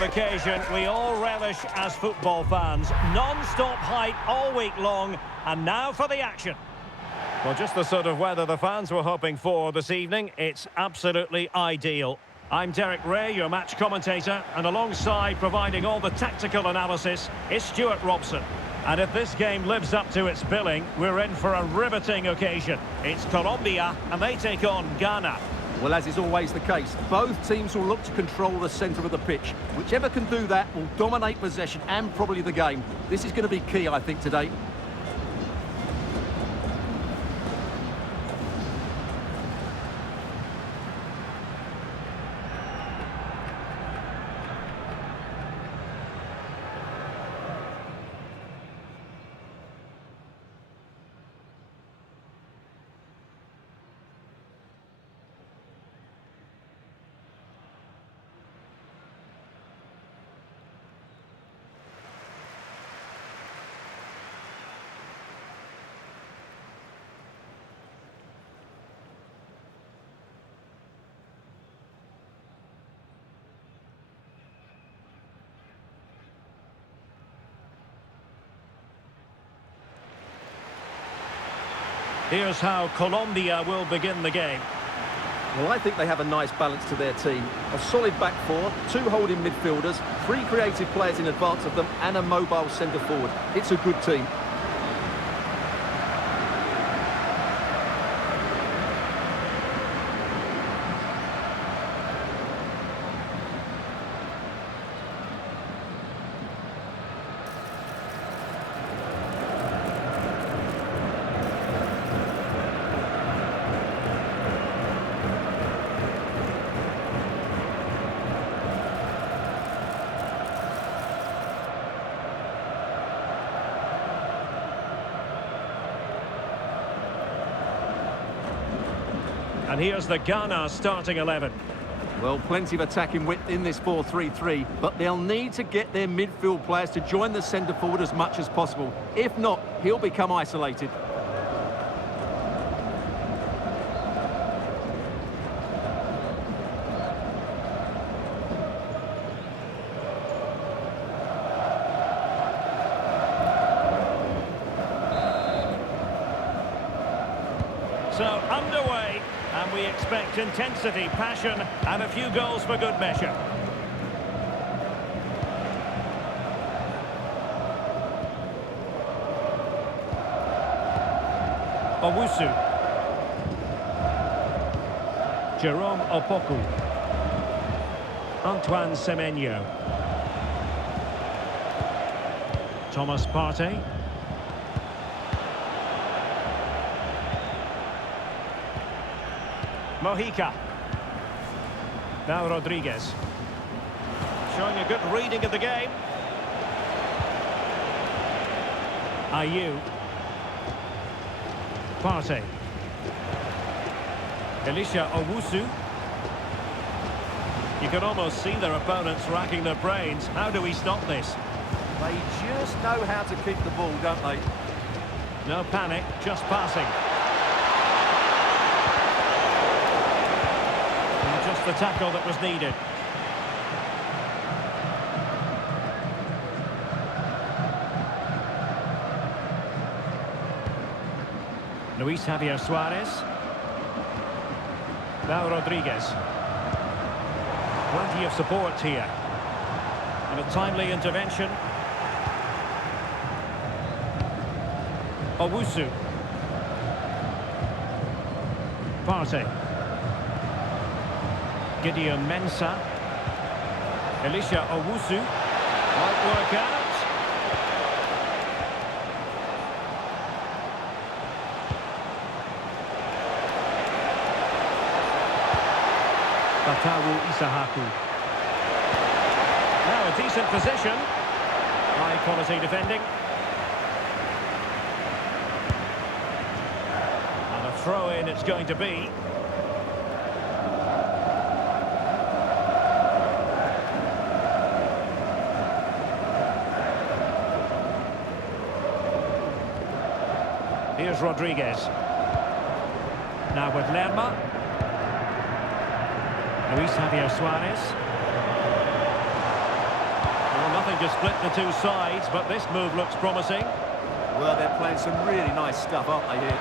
of occasion we all relish as football fans. Non-stop hype all week long, and now for the action. Well, just the sort of weather the fans were hoping for this evening. It's absolutely ideal. I'm Derek Ray, your match commentator, and alongside providing all the tactical analysis is Stuart Robson. And if this game lives up to its billing, we're in for a riveting occasion. It's Colombia, and they take on Ghana. Well, as is always the case, both teams will look to control the centre of the pitch. Whichever can do that will dominate possession and probably the game. This is going to be key, I think, today. Here's how Colombia will begin the game. Well, I think they have a nice balance to their team. A solid back four, two holding midfielders, three creative players in advance of them, and a mobile centre forward. It's a good team. And here's the Ghana starting 11. Well, plenty of attacking width in this 4-3-3, but they'll need to get their midfield players to join the centre forward as much as possible. If not, he'll become isolated. So underway, and we expect intensity, passion, and a few goals for good measure. Owusu. Jerome Opoku. Antoine Semenyo. Thomas Partey. Mojica. Now Rodriguez. Showing a good reading of the game. Ayew. Partey. Elisha Owusu. You can almost see their opponents racking their brains. How do we stop this? They just know how to keep the ball, don't they? No panic, just passing. Just the tackle that was needed. Luis Javier Suarez. Now Rodriguez. Plenty of support here. And a timely intervention. Owusu. Partey. Gideon Mensah. Elisha Owusu. Might work out. Fatawu Isahaku. Now a decent position. High quality defending. And a throw in it's going to be. Here's Rodriguez. Now with Lerma. Luis Javier Suarez. to split the two sides, but this move looks promising. Well, they're playing some really nice stuff, aren't they, here?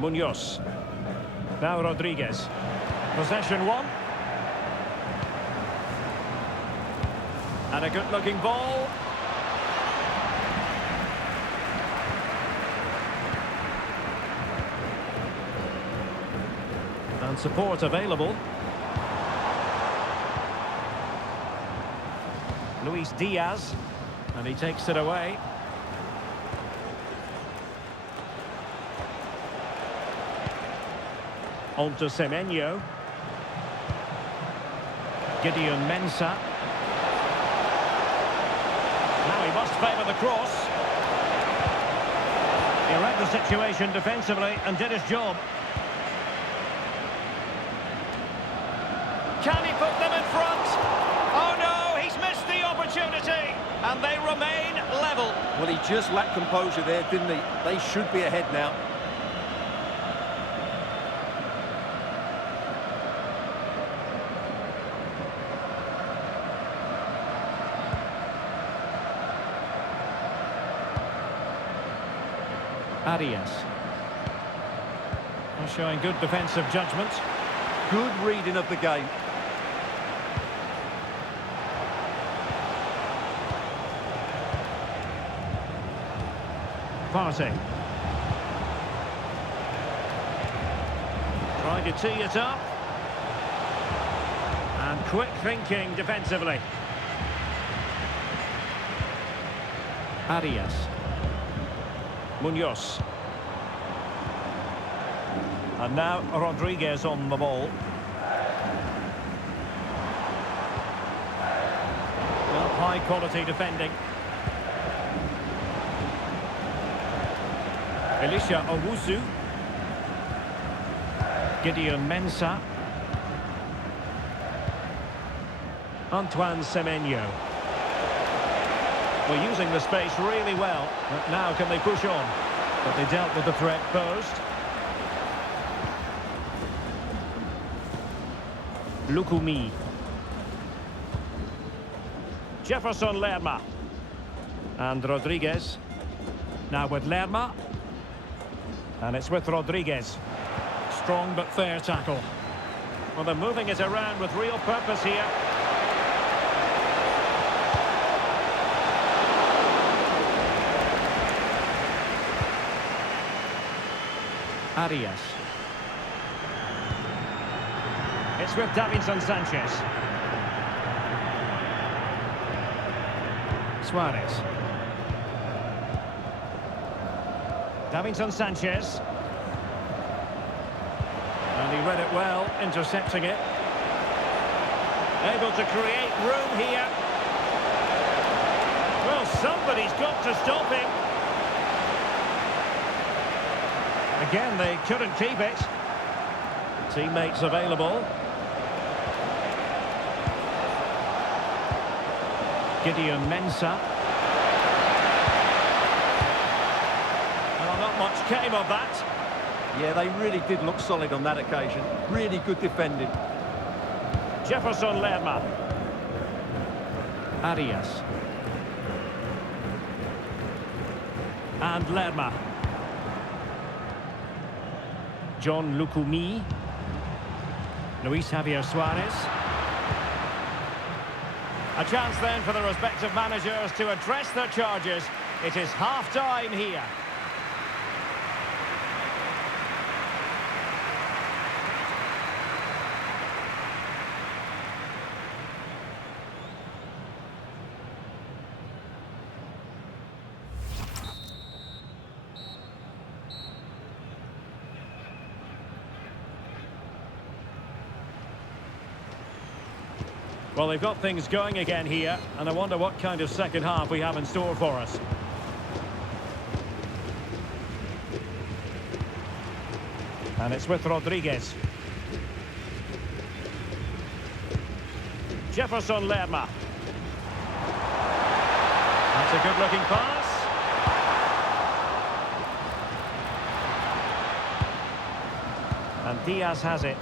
Munoz. Now Rodriguez. Possession one. And a good-looking ball. And support available. Luis Diaz. And he takes it away. On to Semenyo. Gideon Mensah. Now he must favour the cross. He read the situation defensively and did his job. Can he put them in front? Oh no, he's missed the opportunity. And they remain level. Well, he just lacked composure there, didn't he? They should be ahead now. Arias. Showing good defensive judgment. Good reading of the game. Partey. Trying to tee it up. And quick thinking defensively. Arias. Munoz. And now Rodriguez on the ball. Well, high quality defending. Elisha Owusu. Gideon Mensah. Antoine Semenyo. We're using the space really well, but now can they push on? But they dealt with the threat posed. Lukumi. Jefferson Lerma. And Rodriguez. Now with Lerma. And it's with Rodriguez. Strong but fair tackle. Well, they're moving it around with real purpose here. Arias. It's with Davinson Sanchez. Suarez. Davinson Sanchez. And he read it well, intercepting it. Able to create room here. Well, somebody's got to stop him. Again, they couldn't keep it. Teammates available. Gideon Mensah. Well, not much came of that. Yeah, they really did look solid on that occasion. Really good defending. Jefferson Lerma. Arias. And Lerma. John Lukumi. Luis Javier Suarez. A chance then for the respective managers to address their charges. It is half-time here. Well, they've got things going again here, and I wonder what kind of second half we have in store for us. And it's with Rodriguez. Jefferson Lerma. That's a good-looking pass. And Diaz has it.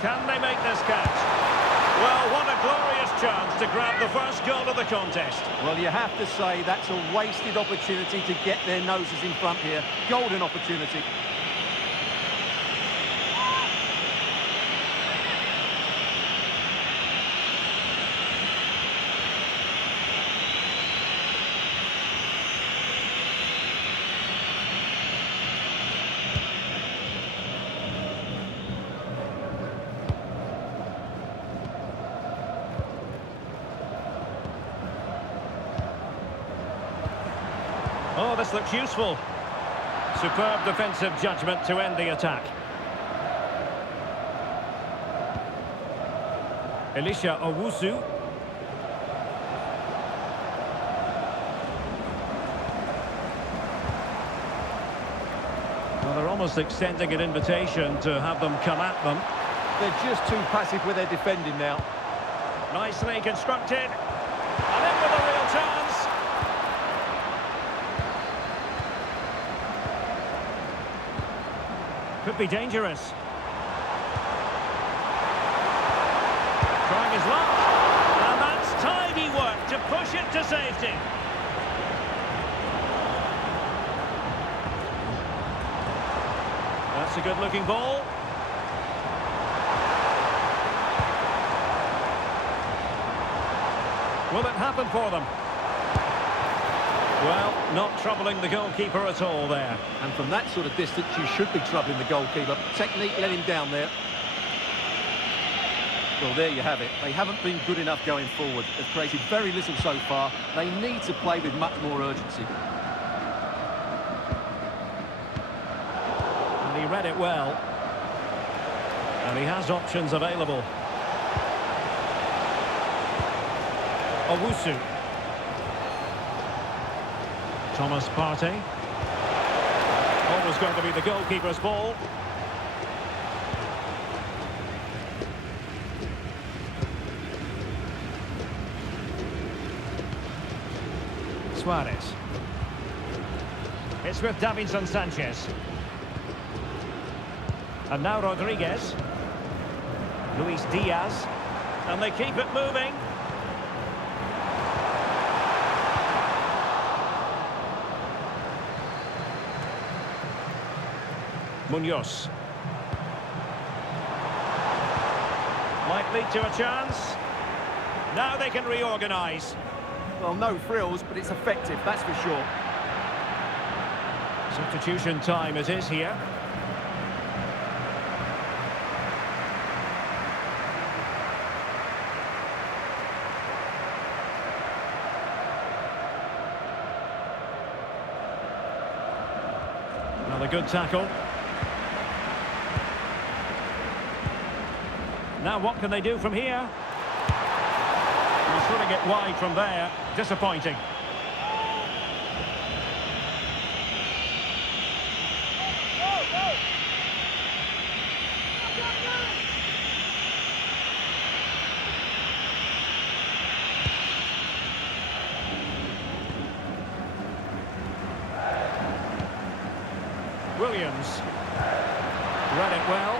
Can they make this catch? Well, what a glorious chance to grab the first goal of the contest. Well, you have to say that's a wasted opportunity to get their noses in front here. Golden opportunity. Oh, this looks useful. Superb defensive judgment to end the attack. Elisha Owusu. Well, they're almost extending an invitation to have them come at them. They're just too passive with their defending now. Nicely constructed. And in with a real chance. Could be dangerous. Trying his luck. And that's tidy work to push it to safety. That's a good-looking ball. Will it happen for them? Well, not troubling the goalkeeper at all there. And from that sort of distance, you should be troubling the goalkeeper. Technique let him down there. Well, there you have it. They haven't been good enough going forward. They've created very little so far. They need to play with much more urgency. And he read it well. And he has options available. Owusu. Thomas Partey. Always going to be the goalkeeper's ball. Suarez. It's with Davinson Sanchez. And now Rodriguez. Luis Diaz. And they keep it moving. Munoz. Might lead to a chance. Now they can reorganise. Well, no frills, but it's effective, that's for sure. Substitution time it is here. Another good tackle. Now what can they do from here? He's putting it wide from there. Disappointing. Williams. Read it well.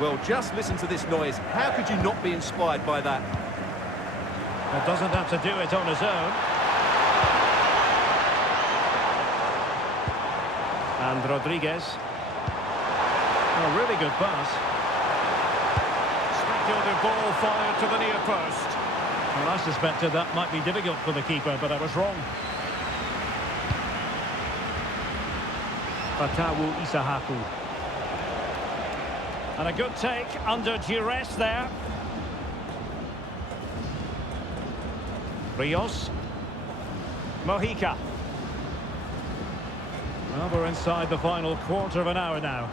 Well, just listen to this noise. How could you not be inspired by that? Well, doesn't have to do it on his own. And Rodriguez. A really good pass. Speculative ball fired to the near post. Well, I suspected that might be difficult for the keeper, but I was wrong. Fatawu Isahaku. And a good take under duress there. Rios. Mojica. Well, we're inside the final quarter of an hour now.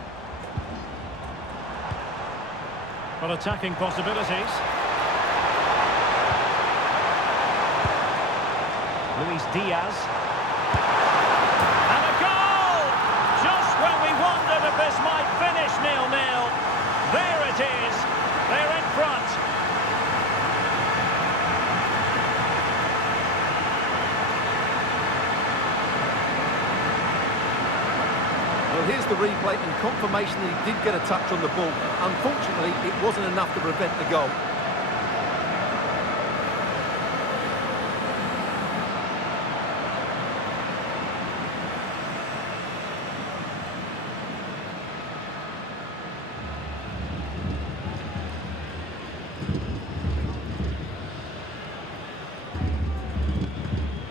Well, attacking possibilities. Luis Diaz. And a goal! Just when we wondered if this might finish 0-0. There it is. They're in front. Well, here's the replay and confirmation that he did get a touch on the ball. Unfortunately, it wasn't enough to prevent the goal.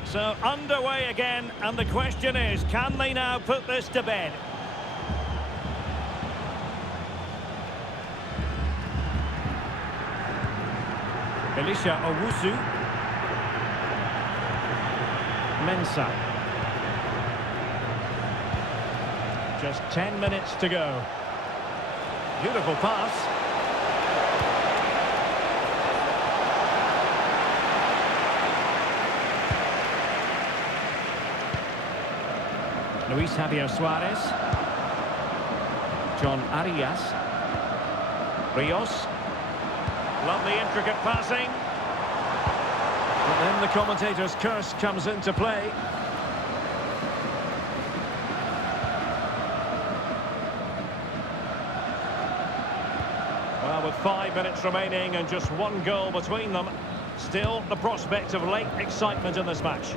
So underway again, and the question is, can they now put this to bed? Elisha Owusu. Mensah. Just 10 minutes to go. Beautiful pass. Luis Javier Suarez. John Arias. Rios. Lovely intricate passing. But then the commentator's curse comes into play. Well, with 5 minutes remaining and just one goal between them, still the prospect of late excitement in this match.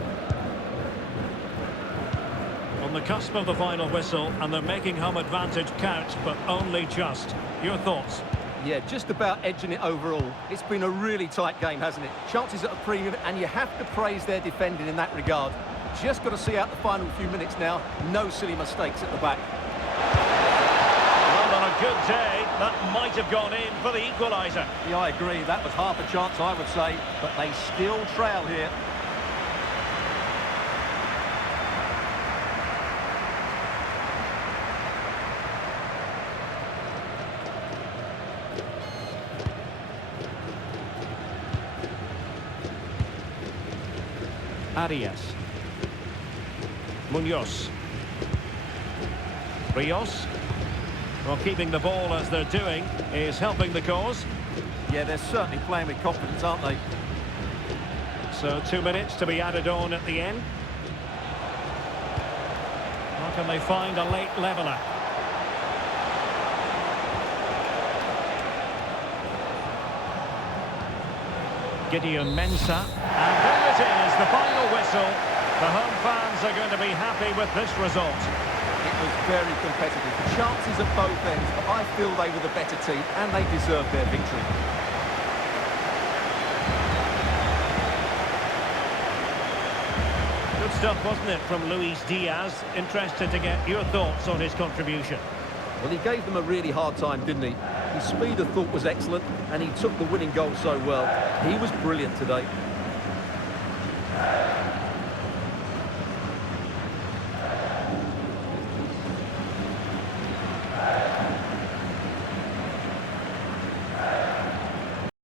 On the cusp of the final whistle, and they're making home advantage count, but only just. Your thoughts? Yeah, just about edging it overall. It's been a really tight game, hasn't it? Chances at a premium, and you have to praise their defending in that regard. Just got to see out the final few minutes now. No silly mistakes at the back. Well, on a good day, that might have gone in for the equaliser. Yeah, I agree. That was half a chance, I would say. But they still trail here. Arias. Munoz. Rios. Well, keeping the ball as they're doing is helping the cause. Yeah, they're certainly playing with confidence, aren't they? So 2 minutes to be added on at the end. How can they find a late leveller? Gideon Mensah. And there it is, the final whistle. The home fans are going to be happy with this result. It was very competitive. Chances at both ends, but I feel they were the better team and they deserved their victory. Good stuff, wasn't it, from Luis Diaz? Interested to get your thoughts on his contribution. Well, he gave them a really hard time, didn't he? His speed, I thought, was excellent, and he took the winning goal so well. He was brilliant today.